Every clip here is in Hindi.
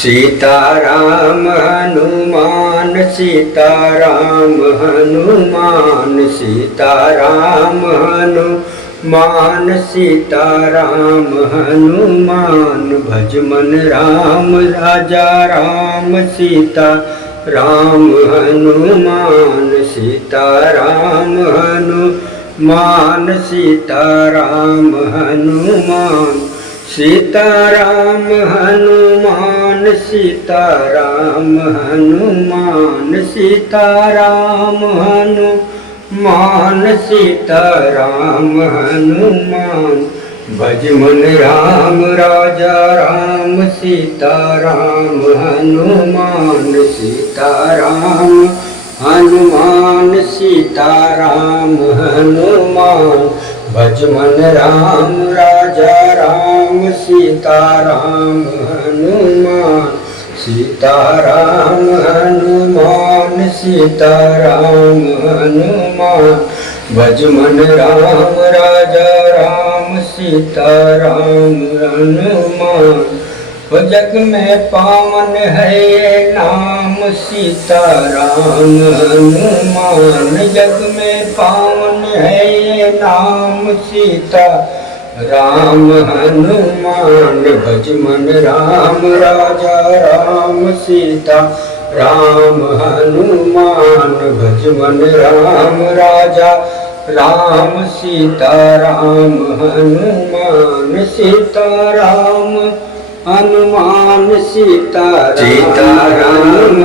सीताराम हनुमान सीताराम हनुमान सीताराम हनुमान सीताराम हनुमान भज मन राम राजा राम सीता राम हनुमान सीताराम हनुमान सीताराम हनुमान सीताराम हनुमान सीताराम हनुमान सीताराम हनुमान सीताराम हनुमान भज मन राम राजा राम सीताराम हनुमान सीताराम हनुमान सीताराम हनुमान भज मन राम राजा राम सीताराम हनुमान सीताराम हनुमान सीताराम हनुमान भज मन राम राजा राम सीताराम हनुमान। जग में पावन है ये नाम सीताराम हनुमान, जग में पावन है ये नाम सीता राम हनुमान। भज मन राम राजा राम सीता राम हनुमान, भज मन राम राजा राम सीता राम हनुमान। सीताराम हनुमान सीताराम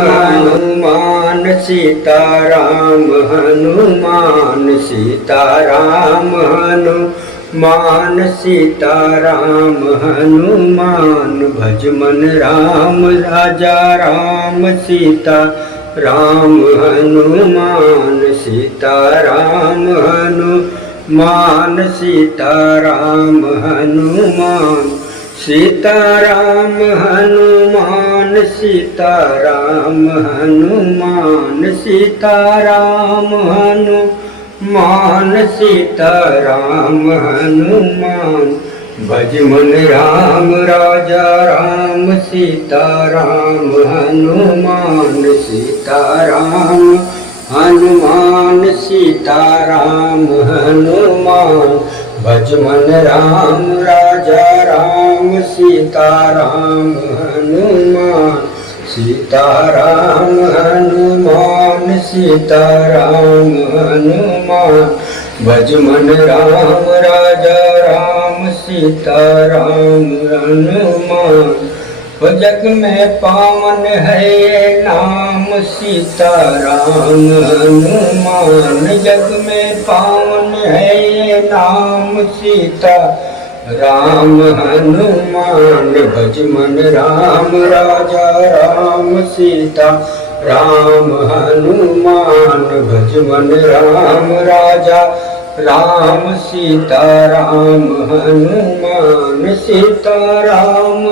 हनुमान सीताराम हनुमान सीताराम हनुमान सीताराम हनुमान। भज मन राम राजा राम सीता राम हनुमान सीताराम हनुमान सीताराम हनुमान। सीताराम हनुमान सीताराम हनुमान सीताराम हनुमान सीताराम हनुमान। भज मन राम राजा राम सीताराम हनुमान सीताराम हनुमान सीताराम हनुमान। भज मन राम राजा राम सीताराम हनुमान सीताराम हनुमान सीताराम हनुमान। भज मन राम राजा राम सीताराम हनुमान। जग में पावन है ये नाम सीताराम हनुमान, जग में पावन है ये नाम सीता राम हनुमान। भज मन राम राजा राम सीता राम हनुमान। भज मन राम राजा राम सीता राम हनुमान। सीताराम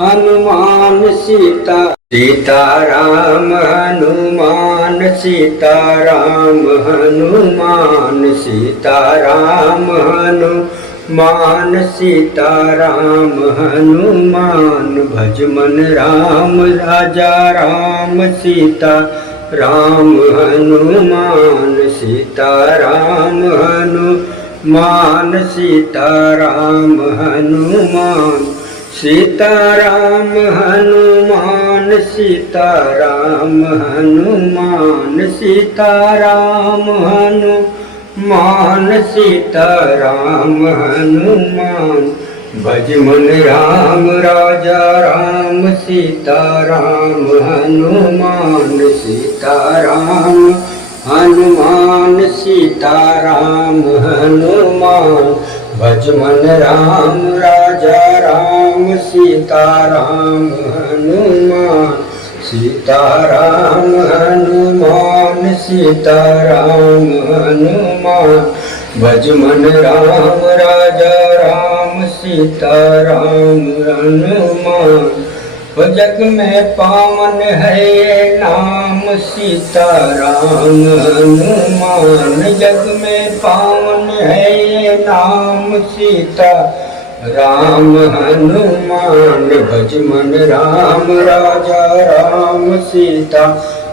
हनुमान सीताराम हनुमान सीताराम हनुमान सीताराम हनुमान सीताराम हनुमान। भज मन राम राजा राम सीता राम हनुमान सीताराम हनुमान सीताराम हनुमान। सीताराम हनुमान सीताराम हनुमान सीताराम हनुमान सीताराम हनुमान। भज मन राम राजा राम सीताराम हनुमान सीताराम हनुमान सीताराम हनुमान। भज मन राम राजा राम सीताराम हनुमान सीताराम हनुमान सीताराम हनुमान। भज मन राम राजा राम सीताराम हनुमान। जग में पावन है ये नाम सीताराम हनुमान, जग में पावन है ये नाम सीता राम हनुमान भज मन राम राजा राम सीता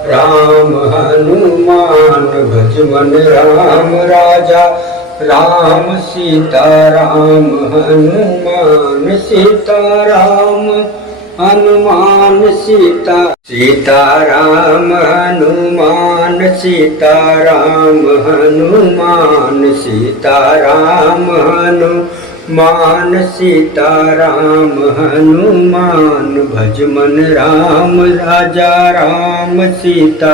राम हनुमान भज मन राम राजा राम सीता राम हनुमान सीता राम हनुमान सीता सीता राम हनुमान सीता राम हनुमान सीता राम हनुमान सीता राम हनुमान भज मन राम राजा राम सीता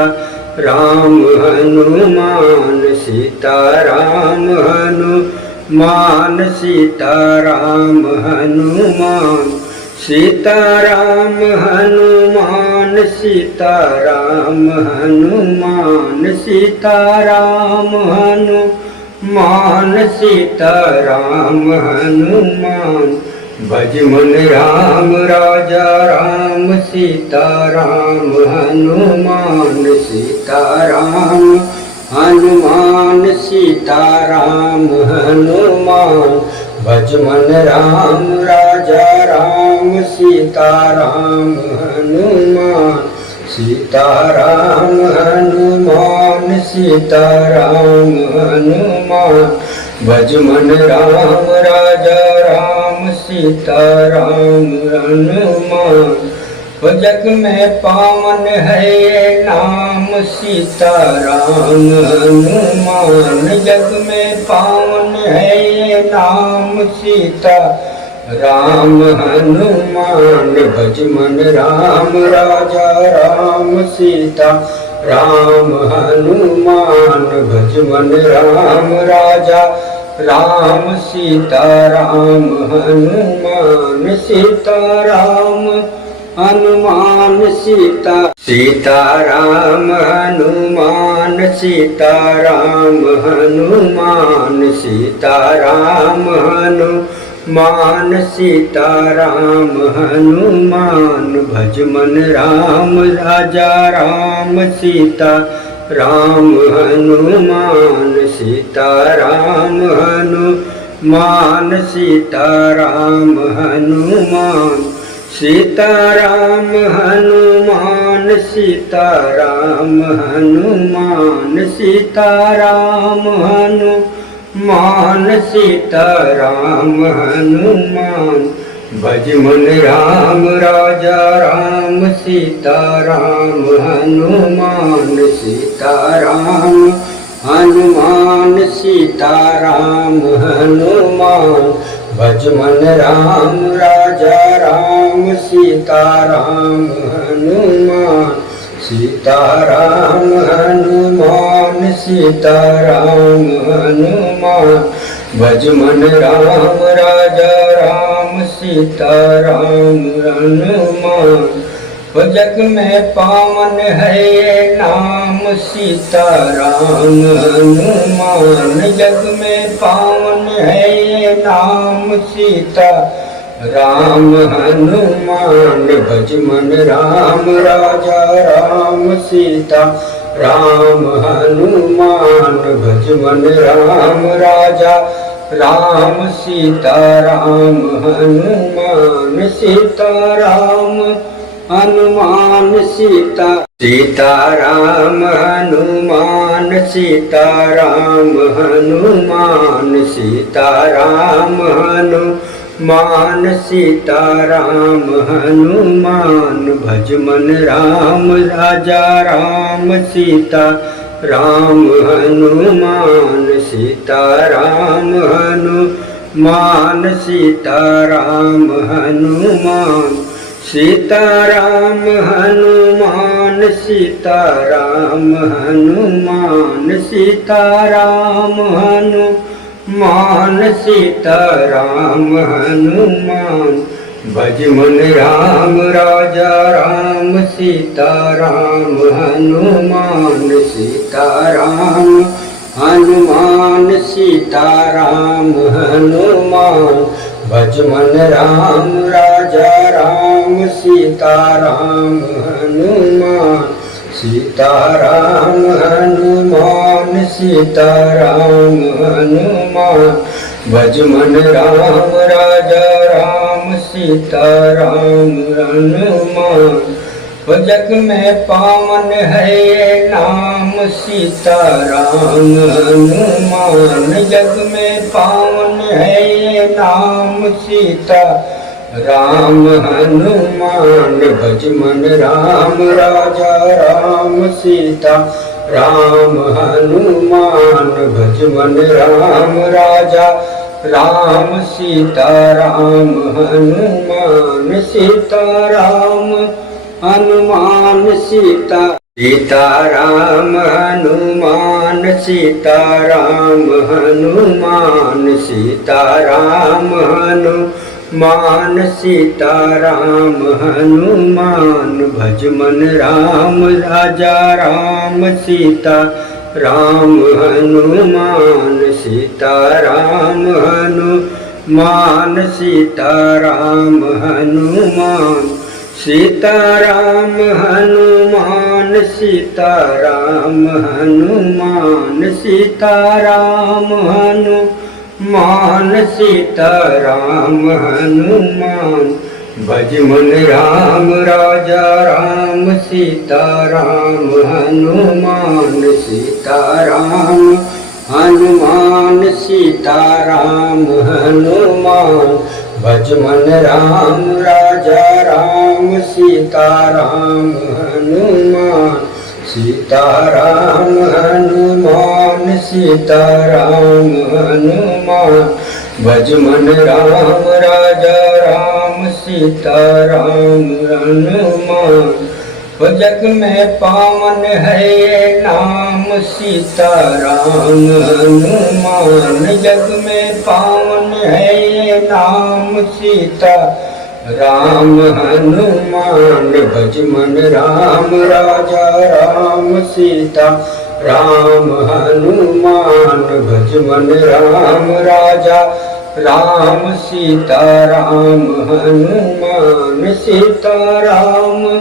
राम हनुमान सीता राम हनुमान सीता राम हनुमान सीता राम हनुमान सीता राम हनुमान सीता राम हनुमान सीता राम हनुमान भज मन राम राजा राम सीता राम हनुमान सीता राम हनुमान सीता राम हनुमान भज मन राम राजा राम सीता राम हनुमान सीता राम हनुमान सीता राम हनुमान भज मन राम राजा राम सीता राम हनुमान जग में पावन है ये नाम सीता राम हनुमान जग में पावन है ये नाम सीता राम हनुमान भज मन राम राजा राम सीता राम हनुमान भज मन राम राजा राम सीता राम हनुमान सीता राम हनुमान सीता सीता राम हनुमान सीता राम हनुमान सीता राम हनुमान सीता राम हनुमान भज मन राम राजा राम सीता राम हनुमान सीता राम हनुमान सीता राम हनुमान सीता राम हनुमान सीता राम हनुमान सीता राम हनुमान सीता राम हनुमान भज मन राम राजा राम सीता राम हनुमान सीता राम हनुमान सीता राम हनुमान भज मन राम राजा राम सीता राम हनुमान सीता राम हनुमान सीता राम हनुमान भज मन राम राजा राम सीता राम हनुमान जग में पावन है ये नाम सीता राम हनुमान जग में पावन है ये नाम सीता राम हनुमान भज मन राम राजा राम सीता राम हनुमान भज मन राम राजा राम सीता राम हनुमान सीता राम हनुमान सीता सीता राम हनुमान सीता राम हनुमान सीता राम हनुमान सीता राम हनुमान भज मन राम राजा राम सीता राम हनुमान सीता राम हनुमान सीता राम हनुमान सीता राम हनुमान सीता राम हनुमान सीता राम हनुमान सीता राम हनुमान भज मन राम राजा राम सीता राम हनुमान सीता राम हनुमान सीता राम हनुमान भज मन राम राजा राम सीता राम हनुमान सीता राम हनुमान सीता राम हनुमान भज मन राम राजा राम सीता राम हनुमान। जग में पावन है ये नाम सीता राम हनुमान। जग में पावन है ये नाम सीता राम हनुमान। भज मन राम राजा राम सीता राम हनुमान। भज मन राम राजा राम सीता राम हनुमान। सीता राम हनुमान सीता सीता राम हनुमान। सीता राम हनुमान। सीता राम हनुमान। सीता राम हनुमान। भज मन राम राजा राम सीता राम हनुमान। सीता राम हनुमान। सीता राम हनुमान। सीता राम हनुमान। सीता राम हनुमान। सीता राम हनुमान। सीता राम हनुमान। भज मन राम राजा राम सीता राम हनुमान। सीता राम हनुमान। सीता राम हनुमान। भज मन राम राजा राम सीता राम हनुमान। सीता राम हनुमान। सीता राम हनुमान। भज मन राम राजा राम सीता राम हनुमान। जग में पावन है ये नाम सीता राम हनुमान। जग में पावन है ये नाम सीता राम हनुमान। भज मन राम राजा राम सीता राम हनुमान। भज मन राम राजा राम सीता राम हनुमान। सीता राम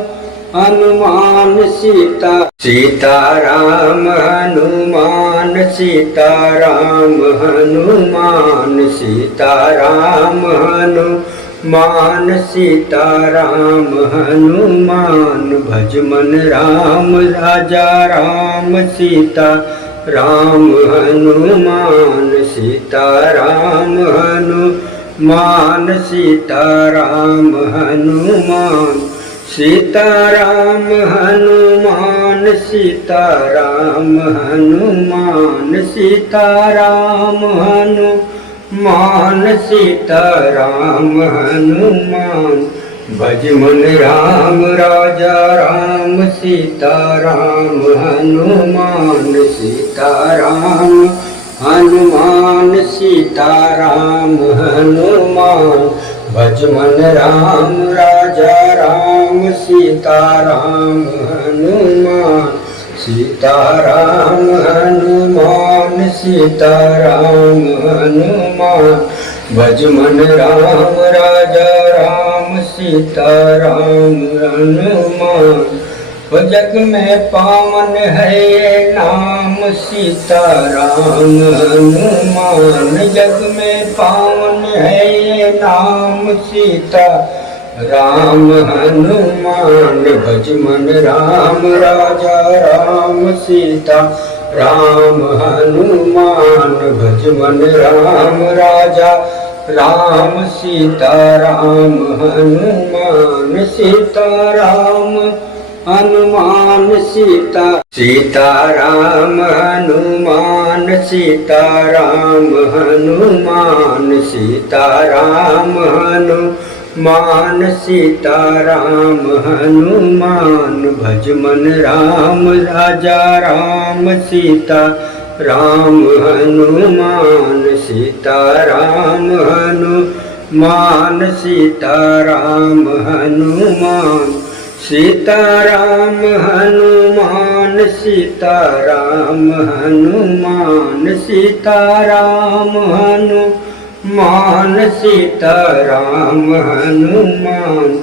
हनुमान। सीता सीता राम हनुमान। सीता राम हनुमान। सीता राम हनुमान। सीता राम हनुमान। भज मन राम राजा राम सीता राम हनुमान। सीता राम हनुमान। सीता राम हनुमान। सीता राम हनुमान। सीता राम हनुमान। सीता राम हनुमान। सीता राम हनुमान। भज मन राम राजा राम सीता राम हनुमान। सीता राम हनुमान। सीता राम हनुमान। भज मन राम राजा राम सीता राम हनुमान। सीता राम हनुमान। सीता राम हनुमान। भज मन राम राजा राम सीता राम हनुमान। जग में पावन है ये नाम सीता राम हनुमान। जग में पावन है ये नाम सीता राम हनुमान। भज मन राम राजा राम सीता राम हनुमान। भज मन राम राजा राम सीता राम हनुमान। सीता राम हनुमान। सीता सीता राम हनुमान। सीता राम हनुमान। सीता राम हनुमान। सीता राम हनुमान। भज मन राम राजा राम सीता राम हनुमान। सीता राम हनुमान। सीता राम हनुमान। सीता राम हनुमान। सीता राम हनुमान। सीता राम हनुमान। सीता राम हनुमान।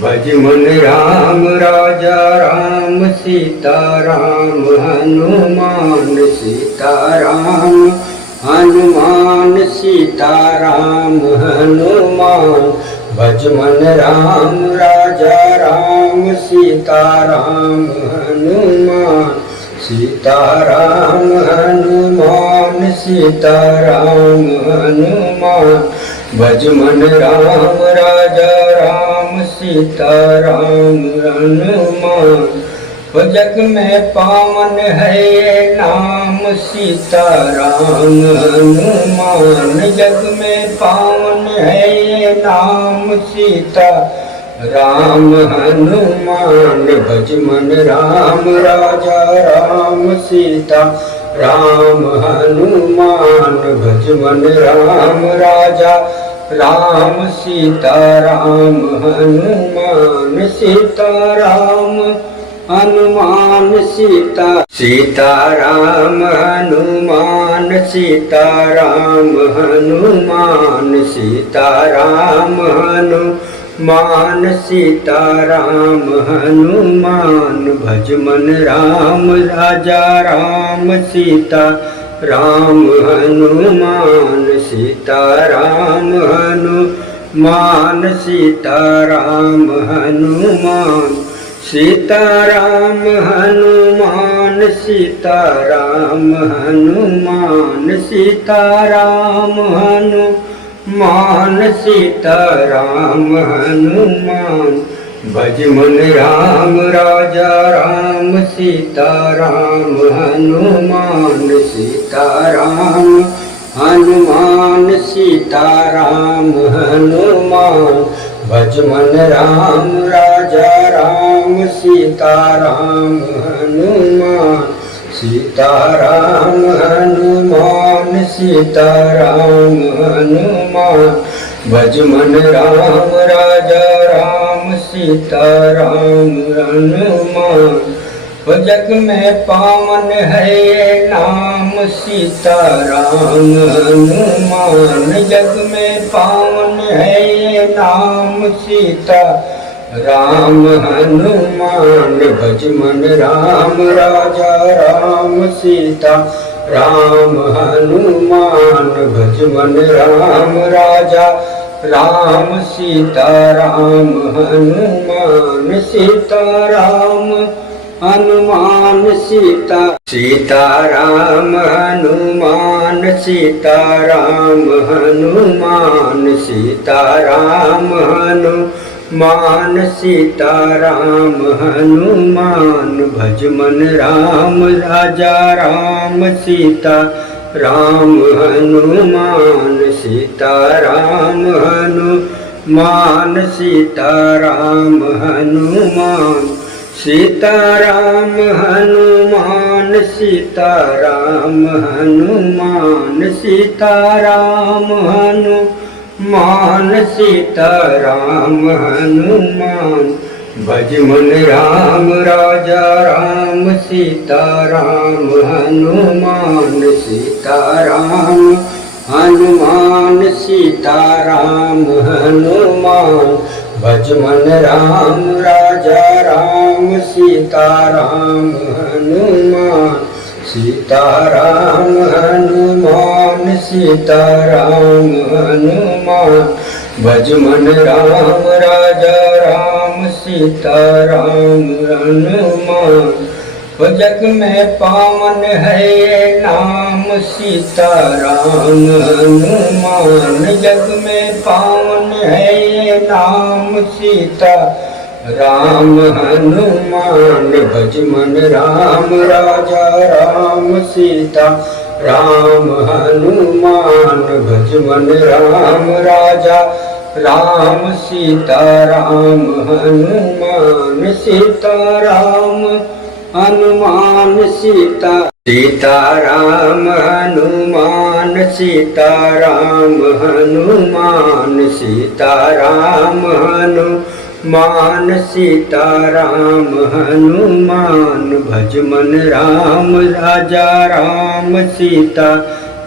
भज मन राम राजा राम सीता राम हनुमान। सीता राम हनुमान। सीताराम हनुमान भज मन राम राजा राम सीताराम हनुमान सीताराम हनुमान सीताराम हनुमान भज मन राम राजा राम सीताराम हनुमान जग में पावन है ये नाम सीताराम हनुमान जग में पावन है ये नाम सीता राम हनुमान भज मन राम राजा राम सीता राम हनुमान भज मन राम राजा राम सीता राम हनुमान सीताराम हनुमान सीता सीताराम हनुमान सीताराम हनुमान सीताराम हनुमान सीताराम हनुमान भज मन राम राजा राम सीता राम हनुमान सीताराम हनुमान सीताराम हनुमान सीताराम हनुमान सीताराम हनुमान सीताराम हनुमान सीताराम हनुमान भज मन राम राजा राम सीताराम हनुमान सीताराम हनुमान सीताराम हनुमान भज मन राम राजा राम सीताराम हनुमान सीताराम हनुमान सीताराम हनुमान भज मन राम राजा राम सीताराम हनुमान जग में पावन है ये नाम सीताराम हनुमान जग में पावन है ये नाम सीता राम हनुमान भज मन राम राजा राम सीता राम हनुमान भज मन राम राजा राम सीता राम हनुमान सीताराम हनुमान सीता सीताराम हनुमान सीताराम हनुमान सीताराम हनुमान सीताराम हनुमान भज मन राम राजा राम सीता राम हनुमान सीताराम हनुमान सीताराम हनुमान सीताराम हनुमान सीताराम हनुमान सीताराम हनुमान सीताराम हनुमान भज मन राम राजा राम सीताराम हनुमान सीताराम हनुमान सीताराम हनुमान भज मन राम राजा राम सीताराम हनुमान सीताराम हनुमान सीताराम हनुमान भज मन राम राजा राम सीताराम हनुमान जग में पावन है ये नाम सीताराम हनुमान जग में पावन है ये नाम सीता राम हनुमान भज मन राम राजा राम सीता राम हनुमान भज मन राम राजा राम सीता राम हनुमान सीताराम हनुमान सीता सीताराम हनुमान सीताराम हनुमान सीताराम हनुमान सीताराम हनुमान भज मन राम राजा राम सीता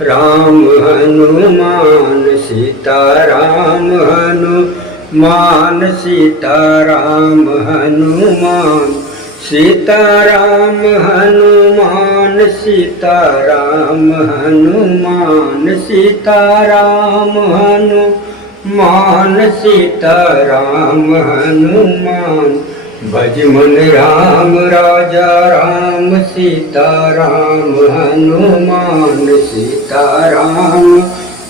राम हनुमान सीताराम हनुमान सीताराम हनुमान सीताराम हनुमान सीताराम हनुमान सीताराम हनुमान सीताराम हनुमान भज मन राम राजा राम सीताराम हनुमान सीताराम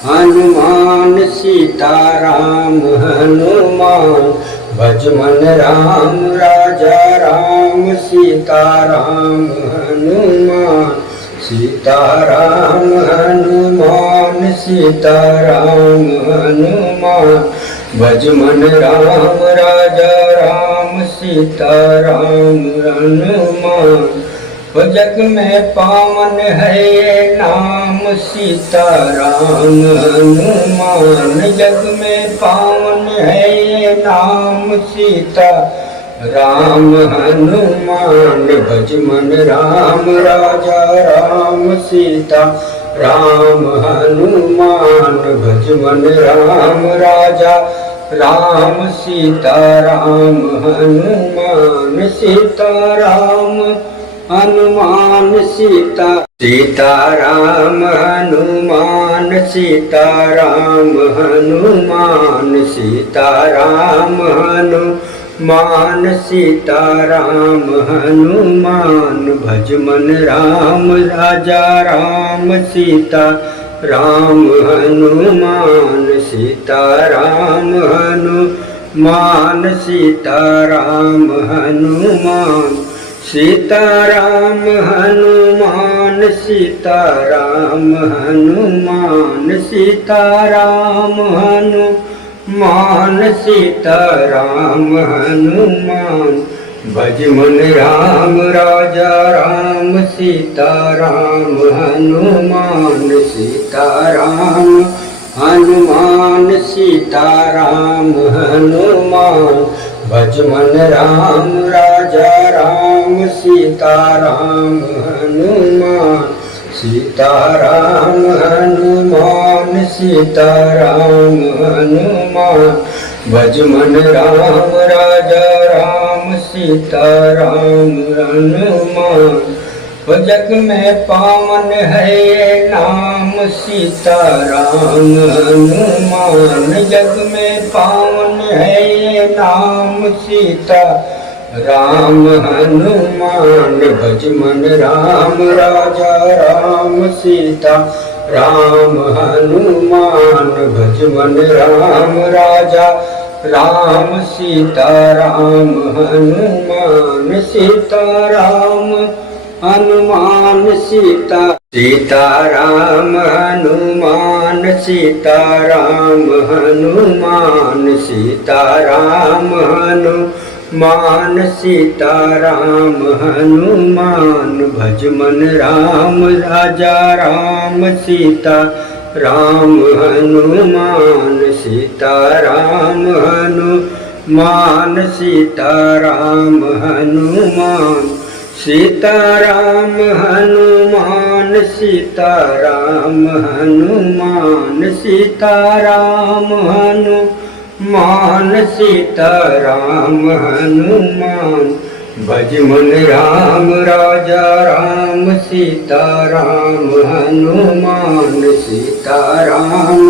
हनुमान सीताराम हनुमान भज मन राम राजा राम सीताराम हनुमान सीताराम हनुमान सीताराम हनुमान भज मन राम राजा राम सीताराम हनुमान जग में पावन है ये नाम सीताराम हनुमान जग में पावन है ये नाम सीता राम हनुमान भज मन राम राजा राम सीता राम हनुमान भज मन राम राजा राम सीता राम हनुमान सीताराम हनुमान सीता सीताराम हनुमान सीताराम हनुमान सीताराम हनुमान सीताराम हनुमान भज मन राम राजा राम सीता राम हनुमान सीताराम हनुमान सीताराम हनुमान सीताराम हनुमान सीताराम हनुमान सीताराम हनुमान सीताराम हनुमान भज मन राम राजा राम सीताराम हनुमान सीताराम हनुमान सीताराम हनुमान भज मन राम राजा राम सीताराम हनुमान सीताराम हनुमान सीताराम हनुमान भज मन राम राजा राम सीताराम हनुमान जग में पावन है ये नाम सीताराम हनुमान जग में पावन है ये नाम सीता राम हनुमान भज मन राम राजा राम सीता राम हनुमान भज मन राम राजा राम सीता राम हनुमान सीताराम हनुमान सीता सीताराम हनुमान सीताराम हनुमान सीताराम हनुमान सीताराम हनुमान भज मन राम राजा राम सीता राम हनुमान सीताराम हनुमान सीताराम हनुमान सीताराम हनुमान सीताराम हनुमान सीताराम हनुमान सीताराम हनुमान भज मन राम राजा राम सीताराम हनुमान सीताराम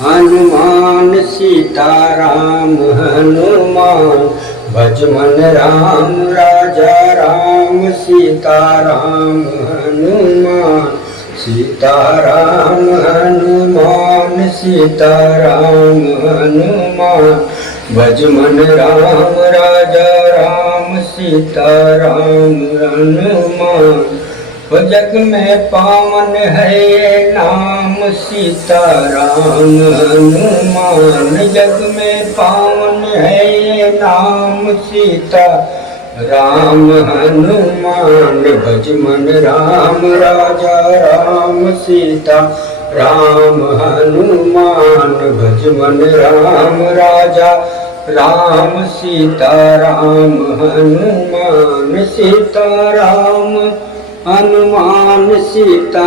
हनुमान सीताराम हनुमान भज मन राम राजा राम सीताराम हनुमान सीताराम हनुमान सीताराम हनुमान भज मन राम राजा राम सीताराम हनुमान जग में पावन है ये नाम सीताराम हनुमान जग में पावन है ये नाम सीता राम हनुमान भज मन राम राजा राम सीता राम हनुमान भज मन राम राजा राम सीता राम हनुमान सीताराम हनुमान सीता